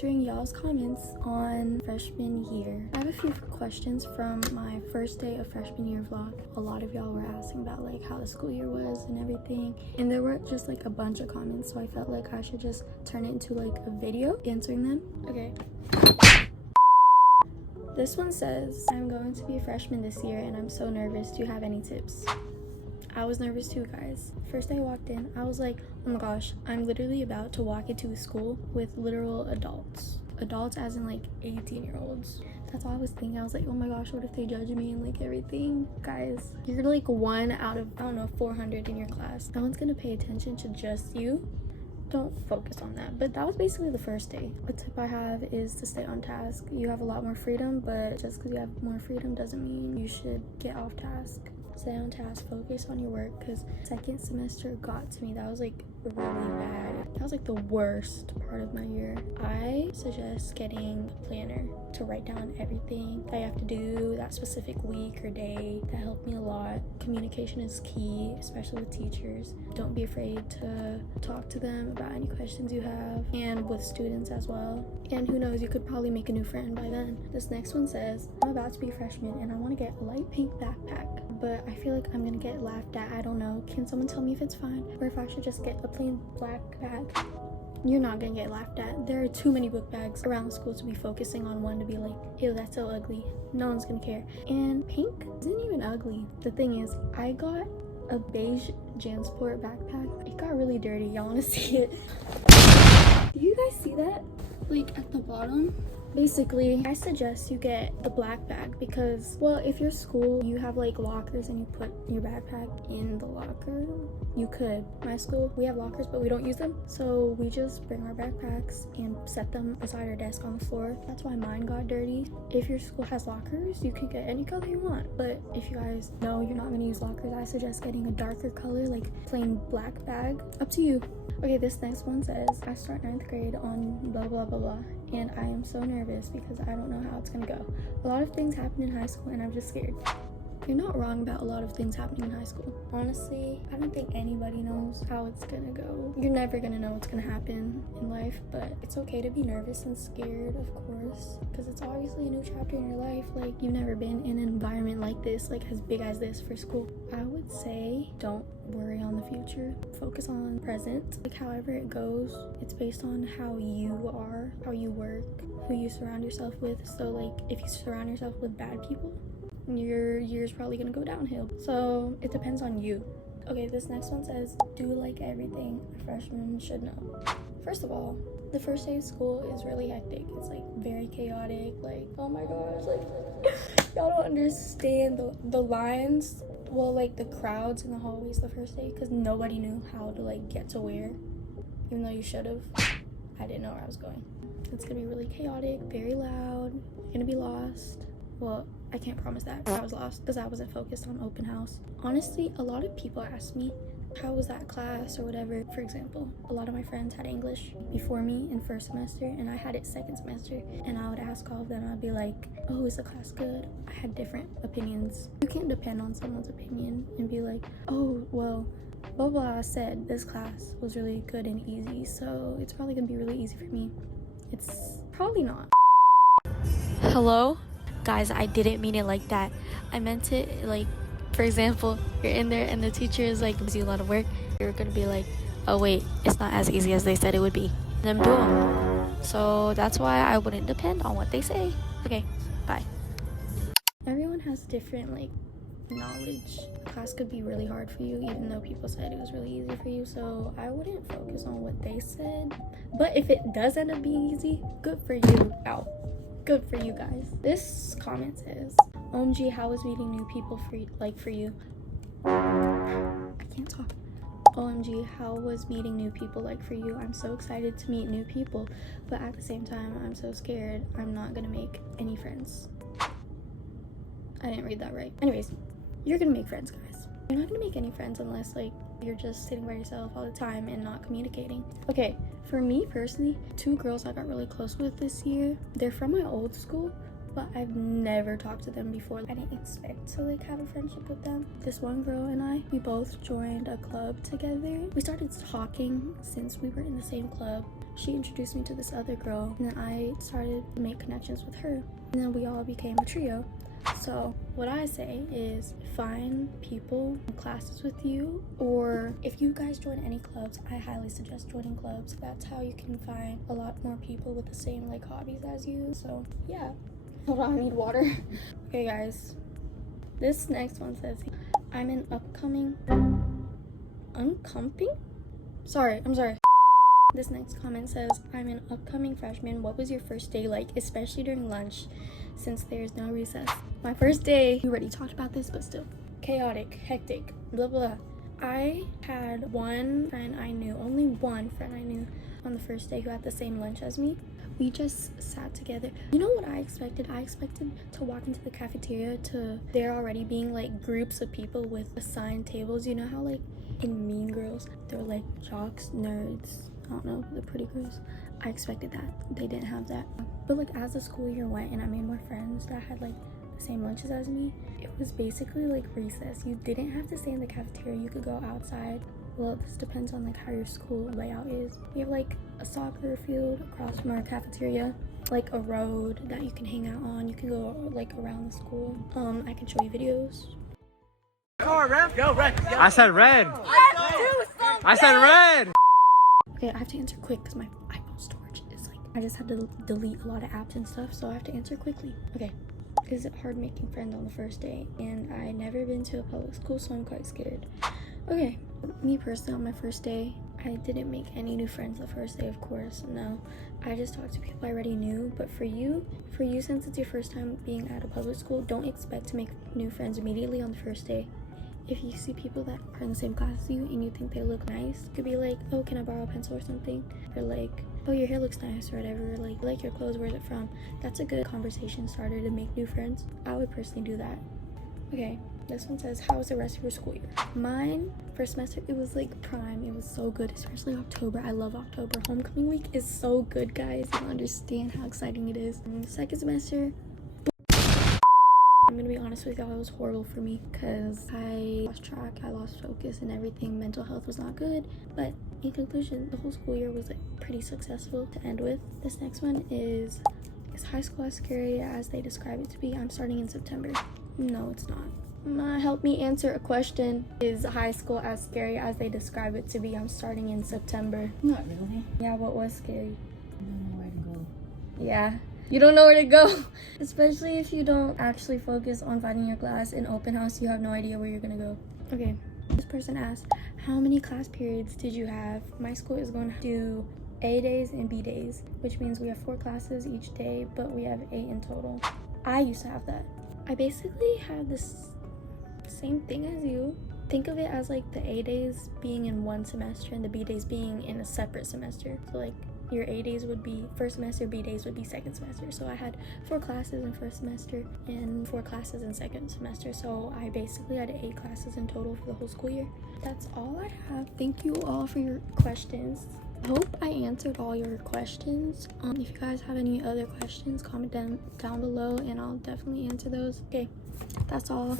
answering y'all's comments on freshman year. I have a few questions from my first day of freshman year vlog. A lot of y'all were asking about like how the school year was and everything, and there were just like a bunch of comments, so I felt like I should just turn it into like a video answering them. Okay. This one says, I'm going to be a freshman this year and I'm so nervous. Do you have any tips? I was nervous too, guys. First day I walked in, I was like, oh my gosh, I'm literally about to walk into a school with literal adults. Adults as in like 18-year-olds. That's all I was thinking. I was like, oh my gosh, what if they judge me and like everything? Guys, you're like 1 out of, I don't know, 400 in your class. No one's gonna pay attention to just you. Don't focus on that. But that was basically the first day. The tip I have is to stay on task. You have a lot more freedom, but just because you have more freedom doesn't mean you should get off task. Stay on task, focus on your work, because second semester got to me. That was like really bad. That was like the worst part of my year. I suggest getting a planner to write down everything that you have to do that specific week or day. That helped me a lot. Communication is key, especially with teachers. Don't be afraid to talk to them about any questions you have, and with students as well. And who knows, you could probably make a new friend by then. This next one says, I'm about to be a freshman and I want to get a light pink backpack, but I feel like I'm gonna get laughed at. I don't know. Can someone tell me if it's fine or if I should just get a plain black bag? You're not gonna get laughed at. There are too many book bags around the school to be focusing on one to be like, ew, that's so ugly. No one's gonna care. And pink isn't even ugly. The thing is, I got a beige JanSport backpack. It got really dirty. Y'all wanna see it? Do you guys see that? Like at the bottom? Basically, I suggest you get the black bag because, well, if your school, you have like lockers and you put your backpack in the locker, you could. My school, we have lockers, but we don't use them. So we just bring our backpacks and set them beside our desk on the floor. That's why mine got dirty. If your school has lockers, you can get any color you want. But if you guys know you're not gonna use lockers, I suggest getting a darker color, like plain black bag. Up to you. Okay, this next one says, I start 9th grade on blah blah blah blah, and I am so nervous because I don't know how it's gonna go. A lot of things happen in high school and I'm just scared. You're not wrong about a lot of things happening in high school. Honestly, I don't think anybody knows how it's gonna go. You're never gonna know what's gonna happen in life, but it's okay to be nervous and scared, of course, because it's obviously a new chapter in your life. Like, you've never been in an environment like this, like as big as this for school. I would say don't worry on the future. Focus on present. Like, however it goes, it's based on how you are, how you work, who you surround yourself with. So like, if you surround yourself with bad people, your year's probably gonna go downhill. So it depends on you. Okay, this next one says, do like everything a freshman should know. First of all, the first day of school is really hectic. It's like very chaotic. Like, oh my gosh, like y'all don't understand the lines, well, like the crowds in the hallways the first day, because nobody knew how to like get to where, even though you should have. I didn't know where I was going. It's gonna be really chaotic, very loud. You're gonna be lost. Well, I can't promise that I was lost because I wasn't focused on open house. Honestly, a lot of people ask me, how was that class or whatever. For example, a lot of my friends had English before me in first semester and I had it second semester, and I would ask all of them, I'd be like, oh, is the class good? I had different opinions. You can't depend on someone's opinion and be like, oh, well, blah blah said this class was really good and easy, so it's probably gonna be really easy for me. It's probably not. Hello? Guys, I didn't mean it like that. I meant it like, for example, you're in there and the teacher is like, gives you a lot of work. You're gonna be like, oh wait, it's not as easy as they said it would be. And then boom. So that's why I wouldn't depend on what they say. Okay, bye. Everyone has different like knowledge. Class could be really hard for you even though people said it was really easy for you, so I wouldn't focus on what they said. But if it does end up being easy, good for you. Out. Good for you guys. This comment says, OMG, how was meeting new people for you? I can't talk. OMG, how was meeting new people like for you? I'm so excited to meet new people, but at the same time, I'm so scared I'm not gonna make any friends. I didn't read that right. Anyways, you're gonna make friends, guys. You're not gonna make any friends unless like you're just sitting by yourself all the time and not communicating. Okay, for me personally, 2 girls I got really close with this year, they're from my old school, but I've never talked to them before. I didn't expect to like have a friendship with them. This one girl and I, we both joined a club together. We started talking since we were in the same club. She introduced me to this other girl, and then I started to make connections with her, and then we all became a trio. So what I say is find people in classes with you, or if you guys join any clubs, I highly suggest joining clubs. That's how you can find a lot more people with the same like hobbies as you. So yeah, hold on, I need water. Okay guys, this next one says I'm an upcoming sorry. This next comment says, I'm an upcoming freshman. What was your first day like, especially during lunch, since there's no recess? My first day, we already talked about this, but still. Chaotic, hectic, blah, blah. I had only one friend I knew on the first day who had the same lunch as me. We just sat together. You know what I expected? I expected to walk into the cafeteria to there already being like groups of people with assigned tables. You know how like in Mean Girls, they're like jocks, nerds, I don't know, the pretty girls. I expected that. They didn't have that. But like as the school year went and I made more friends that had like the same lunches as me, it was basically like recess. You didn't have to stay in the cafeteria. You could go outside. Well, this depends on like how your school layout is. We have like a soccer field across from our cafeteria, like a road that you can hang out on. You can go like around the school. I can show you videos. Car, red. Go, red. Go. I said red. I said red. Okay, I have to answer quick because my iPhone storage is like, I just had to delete a lot of apps and stuff, so I have to answer quickly. Okay, is it hard making friends on the first day? And I never been to a public school, so I'm quite scared. Okay, me personally, on my first day, I didn't make any new friends the first day, of course. No, I just talked to people I already knew. But for you, since it's your first time being at a public school, don't expect to make new friends immediately on the first day. If you see people that are in the same class as you and you think they look nice, you could be like, oh, can I borrow a pencil or something? Or like, oh, your hair looks nice or whatever. Like your clothes, where's it from? That's a good conversation starter to make new friends. I would personally do that. Okay, this one says, how was the rest of your school year? Mine, first semester, it was like prime. It was so good, especially October. I love October. Homecoming week is so good, guys. You don't understand how exciting it is. And the second semester, I'm gonna be honest with y'all, it was horrible for me because I lost track, I lost focus and everything. Mental health was not good, but in conclusion, the whole school year was like pretty successful to end with. This next one is high school as scary as they describe it to be? I'm starting in September. No, it's not. Help me answer a question. Is high school as scary as they describe it to be? I'm starting in September. Not really. Yeah, what was scary? I don't know where to go. Yeah. You don't know where to go, especially if you don't actually focus on finding your class. In open house, you have no idea where you're gonna go. Okay, this person asked, how many class periods did you have? My school is going to do A days and B days, which means we have 4 classes each day, but we have 8 in total. I used to have that. I basically had this same thing as you. Think of it as like the A days being in one semester and the B days being in a separate semester. So like your A days would be first semester, B days would be second semester. So I had 4 classes in first semester and 4 classes in second semester. So I basically had 8 classes in total for the whole school year. That's all I have. Thank you all for your questions. I hope I answered all your questions. If you guys have any other questions, comment them down below and I'll definitely answer those. Okay, that's all.